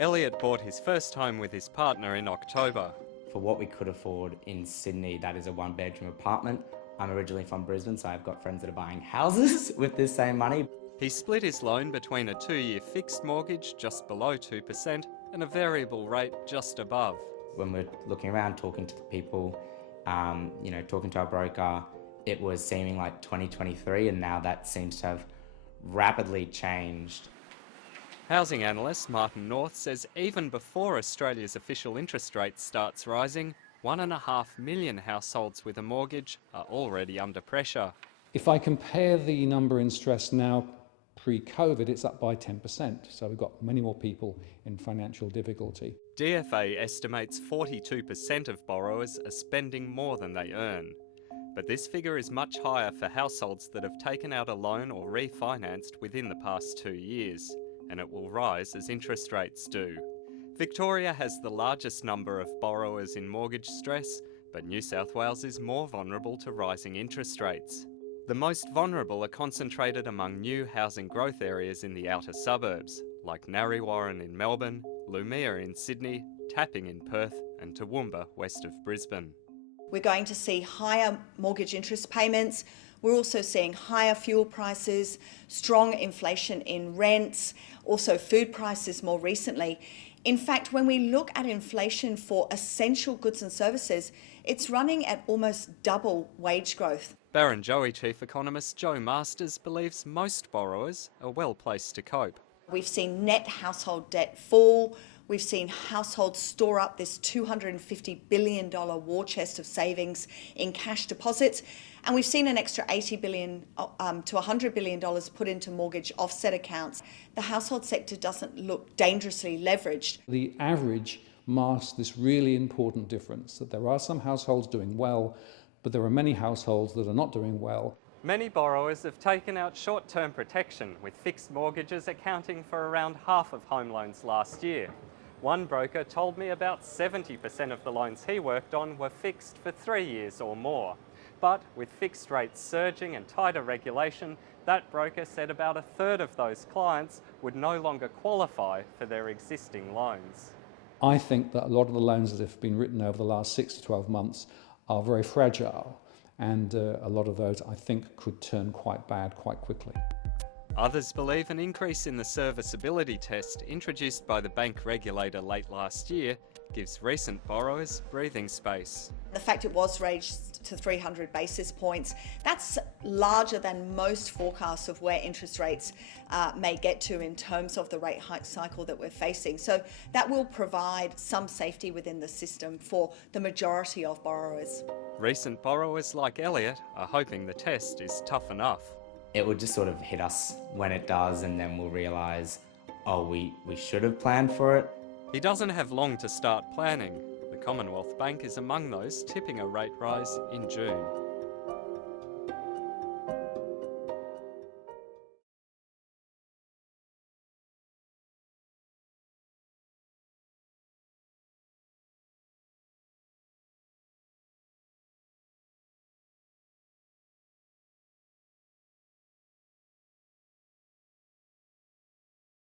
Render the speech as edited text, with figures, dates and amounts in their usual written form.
Elliot bought his first home with his partner in October. For what we could afford in Sydney, that is a one-bedroom apartment. I'm originally from Brisbane, so I've got friends that are buying houses with this same money. He split his loan between a 2-year fixed mortgage just below 2% and a variable rate just above. When we're looking around, talking to the people, talking to our broker, it was seeming like 2023, and now that seems to have rapidly changed. Housing analyst Martin North says even before Australia's official interest rate starts rising, 1.5 million households with a mortgage are already under pressure. If I compare the number in stress now pre-COVID, it's up by 10%. So we've got many more people in financial difficulty. DFA estimates 42% of borrowers are spending more than they earn. But this figure is much higher for households that have taken out a loan or refinanced within the past 2 years, and it will rise as interest rates do. Victoria has the largest number of borrowers in mortgage stress, but New South Wales is more vulnerable to rising interest rates. The most vulnerable are concentrated among new housing growth areas in the outer suburbs, like Narre in Melbourne, Lumea in Sydney, Tapping in Perth, and Toowoomba west of Brisbane. We're going to see higher mortgage interest payments. We're also seeing higher fuel prices, strong inflation in rents, also food prices more recently. In fact, when we look at inflation for essential goods and services, it's running at almost double wage growth. Barrenjoey Chief Economist Joe Masters believes most borrowers are well placed to cope. We've seen net household debt fall. We've seen households store up this $250 billion war chest of savings in cash deposits. And we've seen an extra $80 billion to $100 billion put into mortgage offset accounts. The household sector doesn't look dangerously leveraged. The average masks this really important difference, that there are some households doing well, but there are many households that are not doing well. Many borrowers have taken out short-term protection, with fixed mortgages accounting for around half of home loans last year. One broker told me about 70% of the loans he worked on were fixed for 3 years or more. But with fixed rates surging and tighter regulation, that broker said about a third of those clients would no longer qualify for their existing loans. I think that a lot of the loans that have been written over the last 6 to 12 months are very fragile, and a lot of those I think could turn quite bad quite quickly. Others believe an increase in the serviceability test introduced by the bank regulator late last year gives recent borrowers breathing space. The fact it was raised to 300 basis points, that's larger than most forecasts of where interest rates may get to in terms of the rate hike cycle that we're facing. So that will provide some safety within the system for the majority of borrowers. Recent borrowers like Elliot are hoping the test is tough enough. It will just sort of hit us when it does, and then we'll realise, oh, we should have planned for it. He doesn't have long to start planning. The Commonwealth Bank is among those tipping a rate rise in June.